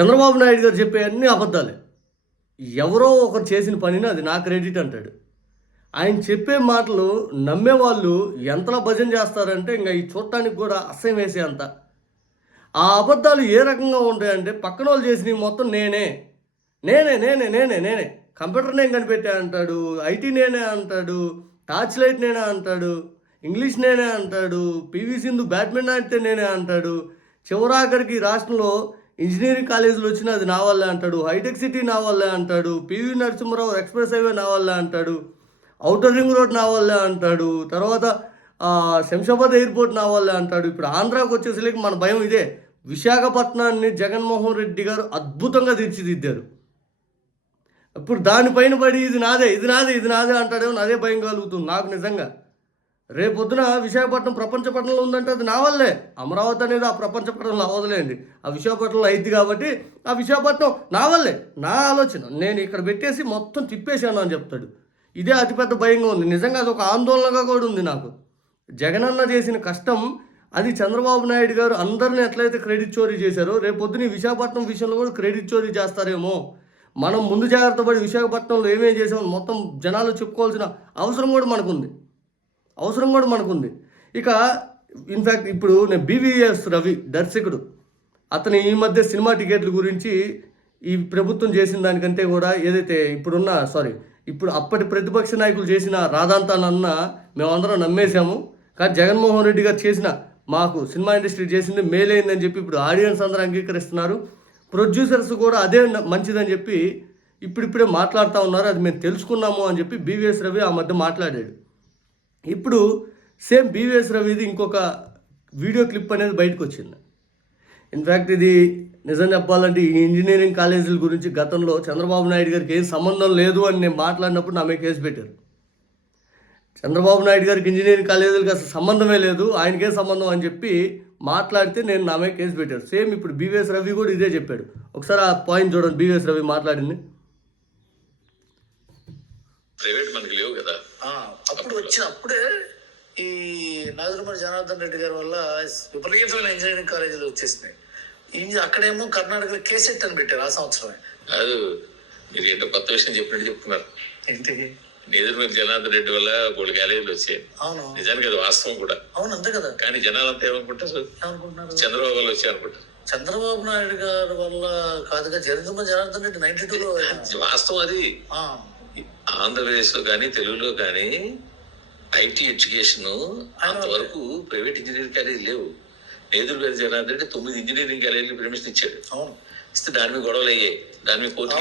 చంద్రబాబు నాయుడు గారు చెప్పే అన్ని అబద్ధాలే. ఎవరో ఒకరు చేసిన పనిని అది నా క్రెడిట్ అంటాడు. ఆయన చెప్పే మాటలు నమ్మేవాళ్ళు ఎంతలా భజన చేస్తారంటే ఇంకా ఈ చూడటానికి కూడా అసహ్యం వేసే అంత. ఆ అబద్ధాలు ఏ రకంగా ఉంటాయంటే పక్కన వాళ్ళు చేసినవి మొత్తం నేనే. నేనే నేనే నేనే నేనే. కంప్యూటర్ నేను కనిపెట్టా అంటాడు ఐటీ నేనే అంటాడు టార్చ్ లైట్ నేనే అంటాడు ఇంగ్లీష్ నేనే అంటాడు పివి సింధు బ్యాడ్మింటన్ ఆడితే నేనే అంటాడు. చివరాఖరికి రాష్ట్రంలో ఇంజనీరింగ్ కాలేజీలో వచ్చిన అది నా వల్లే అంటాడు. హైటెక్ సిటీ నా వల్లే అంటాడు. పివి నరసింహరావు ఎక్స్ప్రెస్ హైవే నా వల్లే అంటాడు. అవుటర్ రింగ్ రోడ్ నా వల్లే అంటాడు. తర్వాత శంషాబాద్ ఎయిర్పోర్ట్ నా వల్లే అంటాడు. ఇప్పుడు ఆంధ్రాకు వచ్చేసరికి మన భయం ఇదే. విశాఖపట్నాన్ని జగన్మోహన్ రెడ్డి గారు అద్భుతంగా తీర్చిదిద్దారు. ఇప్పుడు దానిపైన పడి ఇది నాదే ఇది నాదే ఇది నాదే అంటాడేమో నాదే భయం కలుగుతుంది నాకు నిజంగా. రేపొద్దున విశాఖపట్నం ప్రపంచ పట్టణంలో ఉందంటే అది నా వల్లే. అమరావతి అనేది ఆ ప్రపంచ పట్టణంలో అవదలేండి ఆ విశాఖపట్నంలో అయింది కాబట్టి ఆ విశాఖపట్నం నా వల్లే. నా ఆలోచన. నేను ఇక్కడ పెట్టేసి మొత్తం తిప్పేశాను అని చెప్తాడు. ఇదే అతిపెద్ద భయంగా ఉంది. నిజంగా అది ఒక ఆందోళనగా కూడా ఉంది నాకు. జగనన్న చేసిన కష్టం అది చంద్రబాబు నాయుడు గారు అందరిని ఎట్లయితే క్రెడిట్ చోరీ చేశారో రేపొద్దున విశాఖపట్నం విషయంలో కూడా క్రెడిట్ చోరీ చేస్తారేమో. మనం ముందు జాగ్రత్త పడి విశాఖపట్నంలో ఏమేం చేసామో మొత్తం జనాలు చెప్పుకోవాల్సిన అవసరం కూడా మనకుంది. అవసరం కూడా మనకుంది. ఇక ఇన్ఫ్యాక్ట్ ఇప్పుడు నేను బీవీఎస్ రవి దర్శకుడు. అతని ఈ మధ్య సినిమా టికెట్ల గురించి ఈ ప్రభుత్వం చేసిన దానికంటే కూడా ఏదైతే ఇప్పుడున్న సారీ ఇప్పుడు అప్పటి ప్రతిపక్ష నాయకులు చేసిన రాధాంతానన్న మేమందరం నమ్మేశాము. కానీ జగన్మోహన్ రెడ్డి గారు చేసిన మాకు సినిమా ఇండస్ట్రీ చేసింది మేలైందని చెప్పి ఇప్పుడు ఆడియన్స్ అందరూ అంగీకరిస్తున్నారు. ప్రొడ్యూసర్స్ కూడా అదే న- మంచిదని చెప్పి ఇప్పుడిప్పుడే మాట్లాడుతూ ఉన్నారు. అది మేము తెలుసుకున్నాము అని చెప్పి బీవీఎస్ రవి ఆ మధ్య మాట్లాడాడు. ఇప్పుడు సేమ్ బీవీఎస్ రవిది ఇంకొక వీడియో క్లిప్ అనేది బయటకు వచ్చింది ఇన్ఫ్యాక్ట్ ఇది నిజం చెప్పాలంటే ఈ ఇంజనీరింగ్ కాలేజీల గురించి గతంలో చంద్రబాబు నాయుడు గారికి ఏం సంబంధం లేదు అని నేను మాట్లాడినప్పుడు నా మీద కేసు పెట్టారు. చంద్రబాబు నాయుడు గారికి ఇంజనీరింగ్ కాలేజీలకు అసలు సంబంధమే లేదు ఆయనకే సంబంధం అని చెప్పి మాట్లాడితే నేను నా మీద కేసు పెట్టారు. సేమ్ ఇప్పుడు బీవీఎస్ రవి కూడా ఇదే చెప్పాడు. ఒకసారి ఆ పాయింట్ చూడండి బీవీఎస్ రవి మాట్లాడింది. ప్రైవేట్ మనకి లేవు కదా. అప్పుడు వచ్చిన అప్పుడే ఈ నాగరమణి జనార్దన్ రెడ్డి గారి వల్ల విపరీతమైన ఇంజనీరింగ్ కాలేజీలు వచ్చేసినాయి. ఇంజ అక్కడేమో కర్ణాటకలో కేసెట్ అని పెట్టారు ఆ సంవత్సరమే. కాదు మీరు ఏంటో కొత్త విషయం చెప్పినట్టు చెప్తున్నారు. ఏంటి? మీద జనార్దన్ రెడ్డి వల్ల గోల్డ్ గ్యాలరీలు వచ్చాయి. అవును. నిజానికి అది వాస్తవం కూడా. అవును అంతే కదా. కానీ జనాలంతా ఏమనుకుంటారు? ఏమనుకుంటున్నారు? చంద్రబాబు వల్ల వచ్చాయి అనుకుంటారు. చంద్రబాబు నాయుడు గారి వల్ల కాదుగా జగన్మోహన్ జనార్దన్ రెడ్డి నైన్టీ టూలో వాస్తవం అది. ఆంధ్రప్రదేశ్లో కానీ తెలుగులో కానీ ఐటీ ఎడ్యుకేషన్ అంతవరకు ప్రైవేట్ ఇంజనీరింగ్ కాలేజీ లేవు. మీద జనార్దన్ రెడ్డి తొమ్మిది ఇంజనీరింగ్ కాలేజీలు పర్మిషన్ ఇచ్చాడు. అవును. ఇస్తే దాని మీద గొడవలు అయ్యాయి. దాని మీద కోర్టు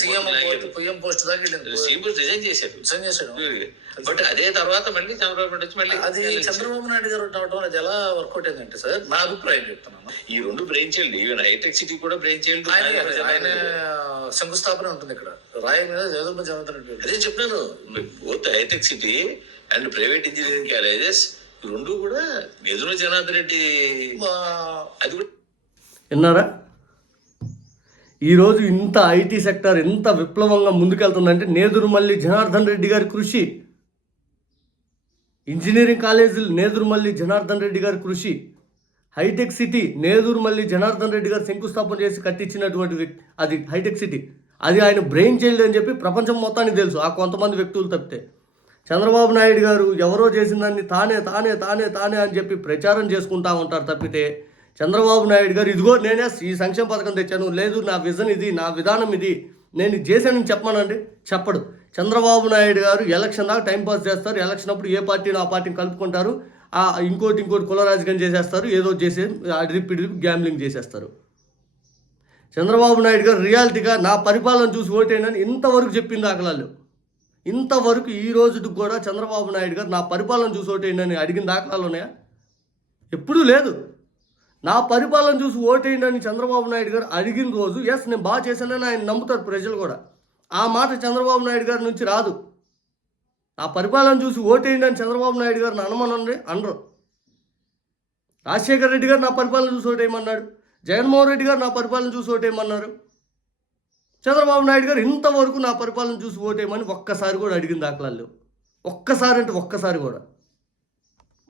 సీఎం పోస్ట్ రిజైన్ చేశాడు. బట్ అదే తర్వాత మళ్ళీ చంద్రబాబు నాయుడు వచ్చి మళ్ళీ అది చంద్రబాబు నాయుడు గారు అవడం అది ఎలా వర్కౌట్ అయిందంటే సార్ నా అభిప్రాయం చెప్తున్నాను. ఈ రెండు brain child even hitech city కూడా బ్రెయిన్ చైల్డ్ ఆయన శంకుస్థాపన ఉంటుంది ఇక్కడ. రాయి మీద జనార్దన్ రెడ్డి అదే చెప్తున్నాను both hitech city and private engineering colleges రెండు కూడా నిజంలో జనార్దన్ రెడ్డి అది కూడా విన్నారా? ఈరోజు ఇంత ఐటీ సెక్టర్ ఎంత విప్లవంగా ముందుకెళ్తుందంటే నేదురుమల్లి జనార్దన్ రెడ్డి గారి కృషి. ఇంజనీరింగ్ కాలేజీలు నేదురుమల్లి జనార్దన్ రెడ్డి గారి కృషి. హైటెక్ సిటీ నేదురుమల్లి జనార్దన్ రెడ్డి గారు శంకుస్థాపన చేసి కట్టించినటువంటి వ్యక్తి అది హైటెక్ సిటీ. అది ఆయన బ్రెయిన్ చైల్డ్ అని చెప్పి ప్రపంచం మొత్తానికి తెలుసు. ఆ కొంతమంది వ్యక్తులు తప్పితే. చంద్రబాబు నాయుడు గారు ఎవరో చేసిన దాన్ని తానే తానే తానే తానే అని చెప్పి ప్రచారం చేసుకుంటా ఉంటారు తప్పితే చంద్రబాబు నాయుడు గారు ఇదిగో నేనే ఈ సంక్షేమ పథకం తెచ్చాను లేదు నా విజన్ ఇది నా విధానం ఇది నేను ఇది చేశానని చెప్పమానండి? చెప్పడు. చంద్రబాబు నాయుడు గారు ఎలక్షన్ దాకా టైంపాస్ చేస్తారు ఎలక్షన్ అప్పుడు ఏ పార్టీని ఆ పార్టీని కలుపుకుంటారు ఆ ఇంకోటి ఇంకోటి కుల రాజకీయం చేసేస్తారు ఏదో చేసే రిపీట్ గ్యాంబ్లింగ్ చేసేస్తారు. చంద్రబాబు నాయుడు గారు రియాలిటీగా నా పరిపాలన చూసి ఓటేనని ఇంతవరకు చెప్పింది ఆకలాలు. ఇంతవరకు ఈ రోజుకి కూడా చంద్రబాబు నాయుడు గారు నా పరిపాలన చూసి ఓటేయండి అడిగిన దాఖలాలు ఉన్నాయా? ఎప్పుడూ లేదు. నా పరిపాలన చూసి ఓటేయండి అని చంద్రబాబు నాయుడు గారు అడిగిన రోజు ఎస్ నేను బాగా చేశానని ఆయన నమ్ముతారు ప్రజలు కూడా. ఆ మాట చంద్రబాబు నాయుడు గారి నుంచి రాదు. నా పరిపాలన చూసి ఓటేయండి అని చంద్రబాబు నాయుడు గారిని అనమనండి అనరు. రాజశేఖర రెడ్డి గారు నా పరిపాలన చూసి ఓటేయమన్నాడు. జగన్మోహన్ రెడ్డి గారు నా పరిపాలన చూసి ఓటేయమన్నారు. చంద్రబాబు నాయుడు గారు ఇంతవరకు నా పరిపాలన చూసి ఓటేయమని ఒక్కసారి కూడా అడిగిన దాఖలాలు ఒక్కసారి అంటే ఒక్కసారి కూడా.